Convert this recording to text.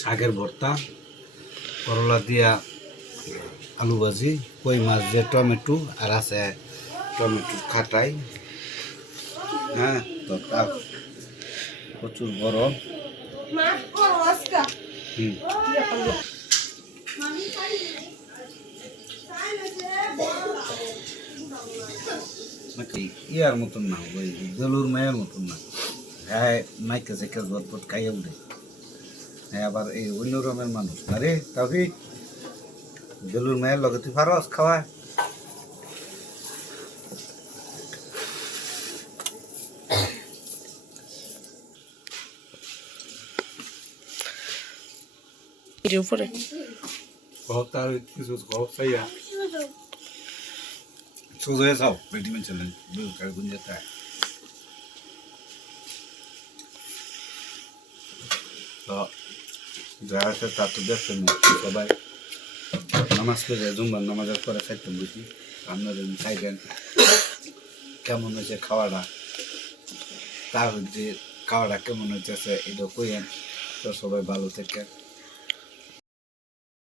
শাকের ভর্তা, করলা দিয়া আলু ভাজি, কই মাছ দিয়ে টমেটো আর আছে টমেটো খাটাই। হ্যাঁ, তো তাপ প্রচুর গরম। নাকি ইয়ার মতন না, ওই বেলুর মায়ের মতন না। হ্যাঁ, নাইকে থেকে জটপট খাইয়ে উঠে। হ্যাঁ, আবার এই অন্য রকমের মানুষ না রে। তবে বেলুর মায়ের লগে তুই পারস খাওয়া? উপরে তার কিছু চাইয়া সোজা যাও পেটি में चलें कर गुंजता है। তো যারা আছে তার তো দেখছেন সবাই নামাজ পড়ে জুম্মার নামাজের পরে খাইতে বুঝি আপনাদের খাইবেন কেমন হয়েছে খাওয়াটা, তার হচ্ছে খাওয়াটা কেমন হইতেছে এটা কইেন। তো সবাই ভালো থেকে